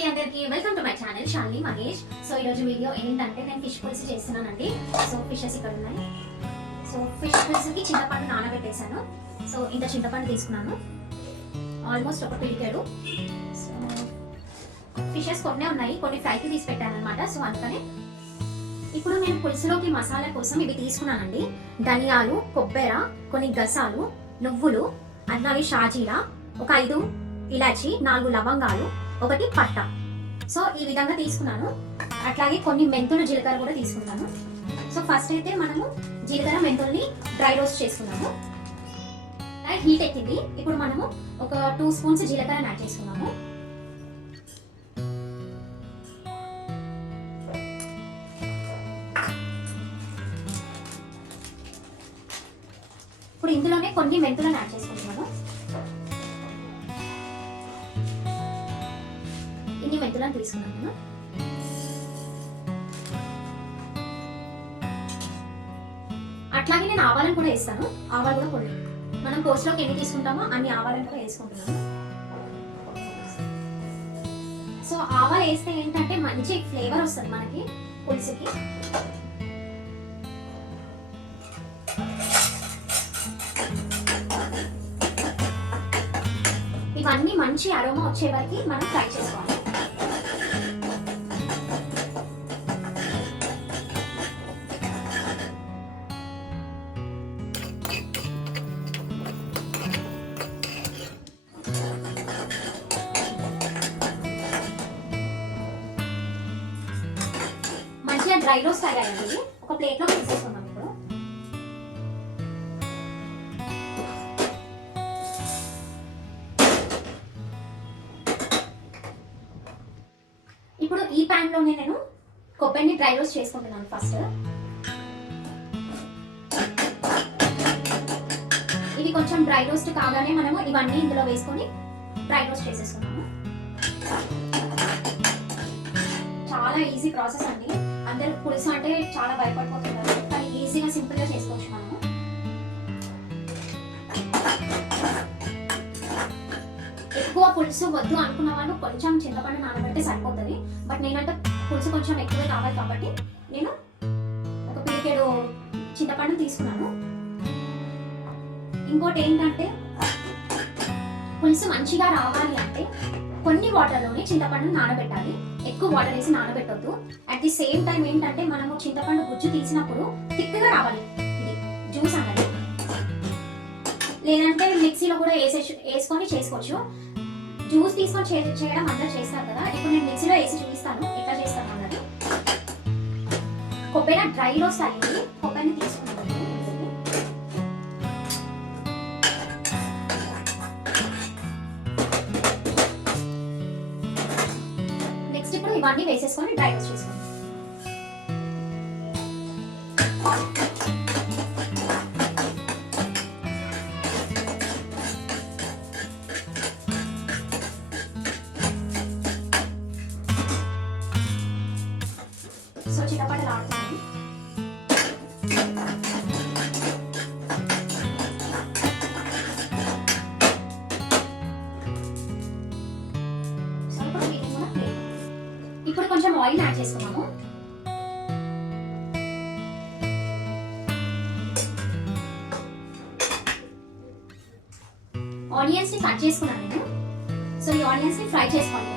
అండి అందరికి welcome to my channel Shalini Mahesh. సో ఈరోజు వీడియో ఏంటంటే నేను ఫిష్ పులుసు చేస్తున్నానండి. సో ఫిషెస్ ఇక్కడ ఉన్నాయి. సో ఫిష్ పులుసుకి చింతపండు నానబెట్టేశాను. సో ఇంత చింతపండు తీసుకున్నాను, ఆల్మోస్ట్ ఒక పిడికెడు. సో ఫిషెస్ కొన్ని ఉన్నాయి, కొన్ని ఫ్రైకి తీసి పెట్టాను అనమాట. సో అందుకని ఇప్పుడు నేను పులుసులోకి మసాలా కోసం ఇవి తీసుకున్నానండి. ధనియాలు, కొబ్బెర, కొన్ని గసాలు, నువ్వులు, అలాగే షాజీరా, ఒక 5 ఇలాచి, 4 లవంగాలు, 1 పట్ట. సో ఈ విధంగా తీసుకున్నాను. అట్లాగే కొన్ని మెంతులు, జీలకర్ర కూడా తీసుకున్నాను. సో ఫస్ట్ అయితే మనము జీలకర్ర మెంతుల్ని డ్రై రోస్ట్ చేసుకున్నాము. హీట్ ఎక్కింది. ఇప్పుడు మనము ఒక 2 స్పూన్స్ జీలకర్ర యాడ్ చేసుకున్నాము. ఇప్పుడు ఇందులోనే కొన్ని మెంతులను యాడ్ చేసుకుంటున్నాను. ఇన్ని మెంతులను తీసుకున్నాను నేను. అట్లాగే నేను ఆవాలను కూడా వేస్తాను. ఆవాలు కూడా కొన్ని మనం పోస్ట్లోకి ఎన్ని తీసుకుంటామో అన్ని ఆవాలను కూడా వేసుకుంటున్నాను. సో ఆవాలు వేస్తే ఏంటంటే మంచి ఫ్లేవర్ వస్తుంది మనకి పులుసుకి. ఇవన్నీ మంచి అరోమా వచ్చే వరకు మనం ఫ్రై చేసుకోవాలి. మంచిగా డ్రై రోస్ట్ అయ్యాయండి. ఒక ప్లేట్లో తీసేసుకున్నాం. ఇప్పుడు ఇప్పుడు ఈ ప్యాన్ లోనే నేను కొబ్బరిని డ్రై రోస్ట్ చేసుకుంటున్నాను. ఫస్ట్ ఇది కొంచెం డ్రై రోస్ట్ కాగానే మనము ఇవన్నీ ఇందులో వేసుకొని డ్రై రోస్ట్ చేసేసుకున్నాము. చాలా ఈజీ ప్రాసెస్ అండి. అందరు పులుసు అంటే చాలా భయపడిపోతుంటారు, కానీ ఈజీగా సింపుల్ గా చేసుకోవచ్చు మనము. ఎక్కువ పులుసు వద్దు అనుకున్న వాళ్ళు కొంచెం చింతపండు నానబెడితే సరిపోతుంది. బట్ నేనంటే పులుసు కొంచెం ఎక్కువే కావాలి కాబట్టి నేను ఒక పిడికెడు చింతపండు తీసుకున్నాను. ఇంకోటి ఏంటంటే పులుసు మంచిగా రావాలి అంటే కొన్ని వాటర్లోనే చింతపండు నానబెట్టాలి. ఎక్కువ వాటర్ వేసి నానబెట్టొద్దు. అట్ ది సేమ్ టైం ఏంటంటే మనము చింతపండు గుజ్జు తీసినప్పుడు థిక్గా రావాలి ఇది జ్యూస్ అన్నది. లేదంటే మిక్సీలో కూడా వేసుకొని చేసుకోవచ్చు. జ్యూస్ తీసుకొని చేయడం అందరూ చేస్తారు కదా. ఇప్పుడు నేను మిక్సీలో వేసి చూపిస్తాను ఎట్లా చేస్తాను అన్నది. కొబ్బరి డ్రై రోస్ట్ అయ్యింది. కొబ్బరిని తీసుకున్నాను. నెక్స్ట్ ఇప్పుడు ఇవన్నీ వేసేసుకొని డ్రై రోస్ట్ చేసుకోండి. సో చిటపటలు ఆడుతుంది. ఇప్పుడు కొంచెం ఆయిల్ యాడ్ చేసుకున్నాము. ఆనియన్స్ ని కట్ చేసుకున్నాను నేను. సో ఈ ఆనియన్స్ ని ఫ్రై చేసుకోవాలి.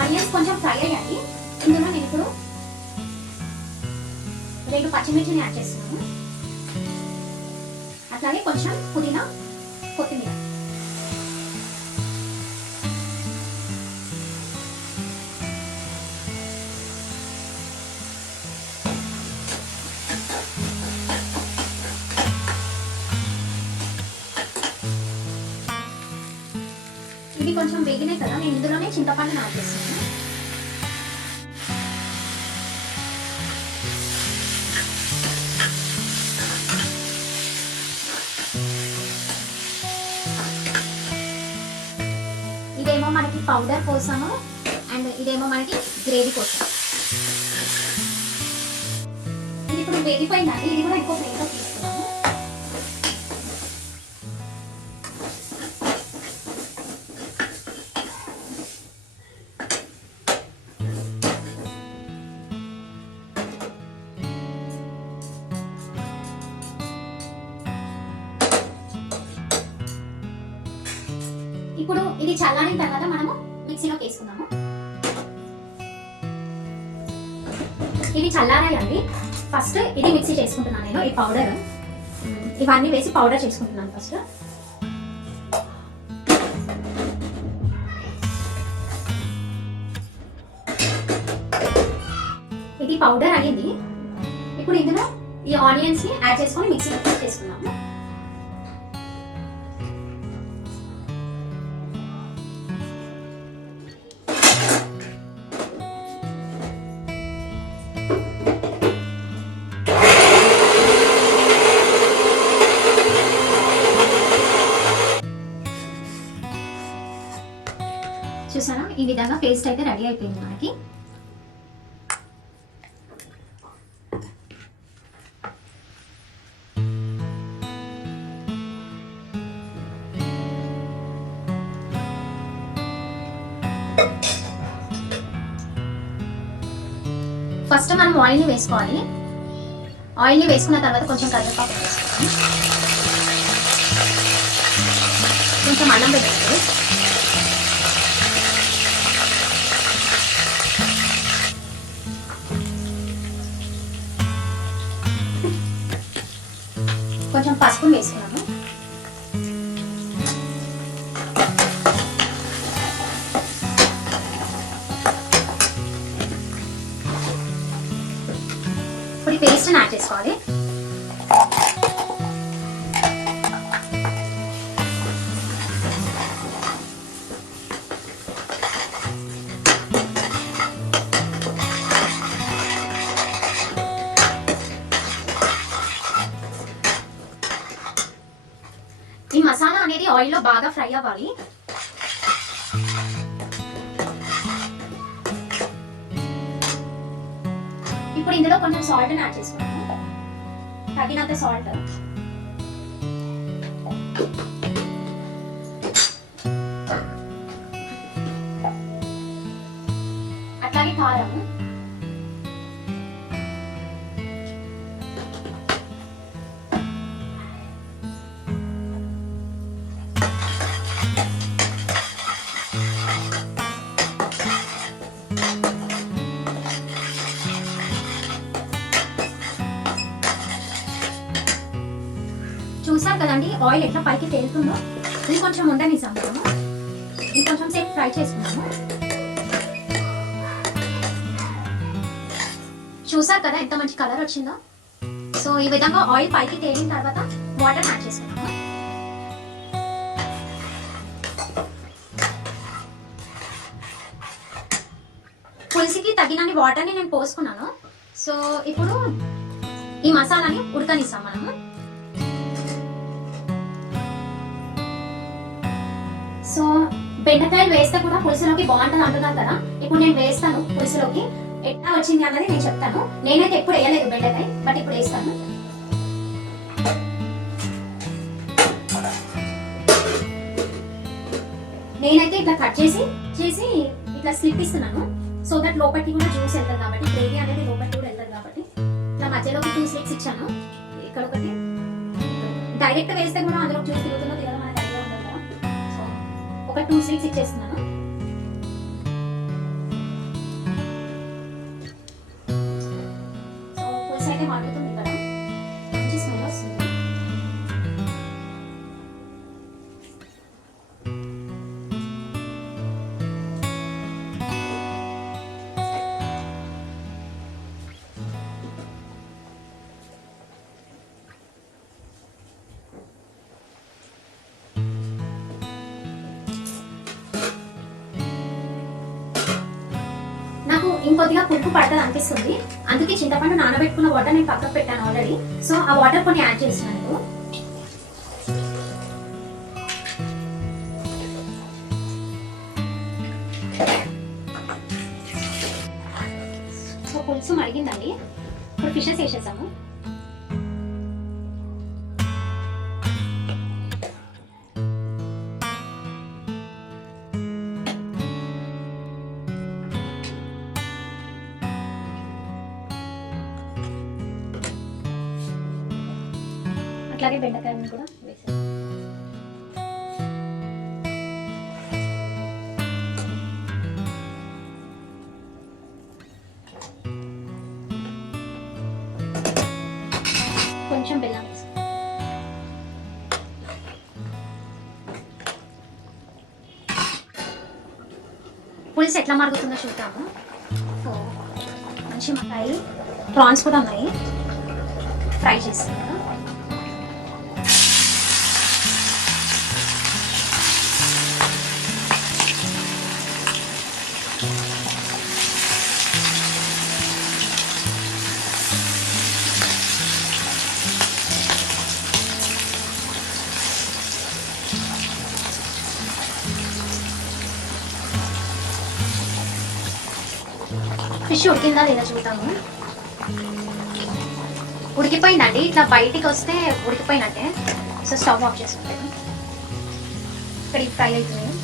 ఆనియన్స్ కొంచెం ఫ్రై అయ్యాయి. ఇందులో నేను ఇప్పుడు 2 పచ్చిమిర్చిని యాడ్ చేస్తున్నాను. అట్లాగే కొంచెం పుదీనా, కొత్తిమీర. ఇవి కొంచెం వేగినాయి కదా, నేను ఇందులోనే చింతపండు యాడ్ చేస్తున్నాను. ఇదేమో మనకి పౌడర్ కోసము, అండ్ ఇదేమో మనకి గ్రేవీ కోసం. ఇది ఇప్పుడు వేగిపోయిందండి. ఇది కూడా ఇంకో ప్లేట్లో తీసుకున్నాము. ఇప్పుడు ఇది చల్లారిన తర్వాత మనము మిక్సీలోకి వేసుకుందాము. ఇవి చల్లారాయండి. ఫస్ట్ ఇది మిక్సీ చేసుకుంటున్నాను నేను. ఈ పౌడర్ ఇవన్నీ వేసి పౌడర్ చేసుకుంటున్నాను ఫస్ట్. ఇది పౌడర్ అయ్యింది. ఇప్పుడు ఇందులో ఈ ఆనియన్స్ ని యాడ్ చేసుకొని మిక్సీలో చేసుకున్నాము. చూసారా, ఈ విధంగా పేస్ట్ అయితే రెడీ అయిపోయింది మనకి. ఫస్ట్ మనం ఆయిల్ని వేసుకోవాలి. ఆయిల్ని వేసుకున్న తర్వాత కొంచెం కరివేపాకు వేసుకోవాలి, కొంచెం అల్లం వేసుకోవాలి. కొంచెం పసుపు వేసుకున్నాము. ఇప్పుడు పేస్ట్ యాడ్ చేసుకోవాలి. ఈ మసాలా అనేది ఆయిల్లో బాగా ఫ్రై అవ్వాలి. ఇప్పుడు ఇందులో కొంచెం సాల్ట్ యాడ్ చేసుకున్నాము, తగినంత సాల్ట్. అట్లాగే కారం. చూసారు కదండి ఆయిల్ ఎట్లా పైకి తేలుతుందో. ఇది కొంచెం ఉండనిసాము, ఇది కొంచెం సేపు ఫ్రై చేసుకున్నాము. చూసారు కదా ఎంత మంచి కలర్ వచ్చిందో. సో ఈ విధంగా ఆయిల్ పైకి తేలిన తర్వాత వాటర్ యాడ్ చేసుకున్నాము. పులుసుకి తగినన్ని వాటర్ని నేను పోసుకున్నాను. సో ఇప్పుడు ఈ మసాలాని ఉడకనిస్తాం మనము. సో బెండకాయలు వేస్తే కూడా పులుసులోకి బాగుంటుంది అంటున్నాను కదా. ఇప్పుడు నేను వేస్తాను పులుసులోకి. ఎట్లా వచ్చింది అన్నది నేను చెప్తాను. నేనైతే ఎప్పుడు వేయలేదు బెండకాయ, బట్ ఇప్పుడు వేస్తాను. నేనైతే ఇట్లా కట్ చేసి ఇట్లా స్లిప్ ఇస్తున్నాను. సో దట్ లోపలికి కూడా జ్యూస్ వెళ్తుంది కాబట్టి, గ్రేవీ అనేది లోపలికి కూడా వెళ్తుంది కాబట్టి ఇట్లా మధ్యలోకి 2 స్లిప్స్ ఇచ్చాను. ఇక్కడ ఒకటి. డైరెక్ట్ వేస్తే కూడా అందులో జ్యూస్ తిరుగుతుందో తిరగడం అనేది ఐడియా ఉండదు కదా. సో ఒక 2 స్లిప్స్ ఇచ్చేస్తున్నాను. సో పులుసు అయితే మరుగుతుంది. ఇక్కడ మంచి స్మెల్ వస్తుంది. నాకు ఇంకొద్దిగా పులుపు పడుతుంది అనిపిస్తుంది. అందుకే చింతపండు నానబెట్టుకున్న వాటర్ నేను పక్కకు పెట్టాను ఆల్రెడీ. సో ఆ వాటర్ కొన్ని యాడ్ చేస్తున్నాను. పులుసు మరిగిందండి. ఇప్పుడు ఫిషెస్ వేసేసాము. అట్లాగే బెండకాయలను కూడా వేసాము. కొంచెం బెల్లం వేసాం. పులుసు ఎట్లా మరుగుతుందో చూద్దాము. సో మంచి మకాయి ప్రాన్స్ కూడా ఉన్నాయి, ఫ్రై చేస్తున్నాను. ఫిష్ ఉడికిందా లేదా చూద్దాము. ఉడికిపోయిందండి. ఇట్లా బయటికి వస్తే ఉడికిపోయినట్టే. సో స్టవ్ ఆఫ్ చేసుకుంటాను. ఇక్కడ ఫ్రై అవుతుంది.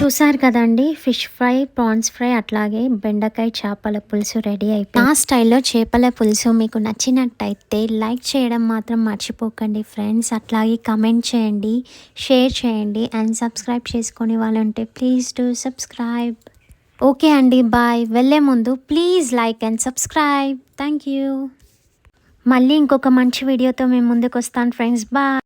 చూసారు కదండి, ఫిష్ ఫ్రై, ప్రాన్స్ ఫ్రై, అట్లాగే బెండకాయ చేపల పులుసు రెడీ అయిపోయింది. నా స్టైల్లో చేపల పులుసు మీకు నచ్చినట్టయితే లైక్ చేయడం మాత్రం మర్చిపోకండి ఫ్రెండ్స్. అట్లాగే కమెంట్ చేయండి, షేర్ చేయండి, అండ్ సబ్స్క్రైబ్ చేసుకునే వాళ్ళు ఉంటే ప్లీజ్ డూ సబ్స్క్రైబ్. ఓకే అండి, బాయ్. వెళ్ళే ముందు please like and subscribe. Thank you. మళ్ళీ ఇంకొక మంచి వీడియోతో మేము ముందుకు వస్తాను ఫ్రెండ్స్. బాయ్.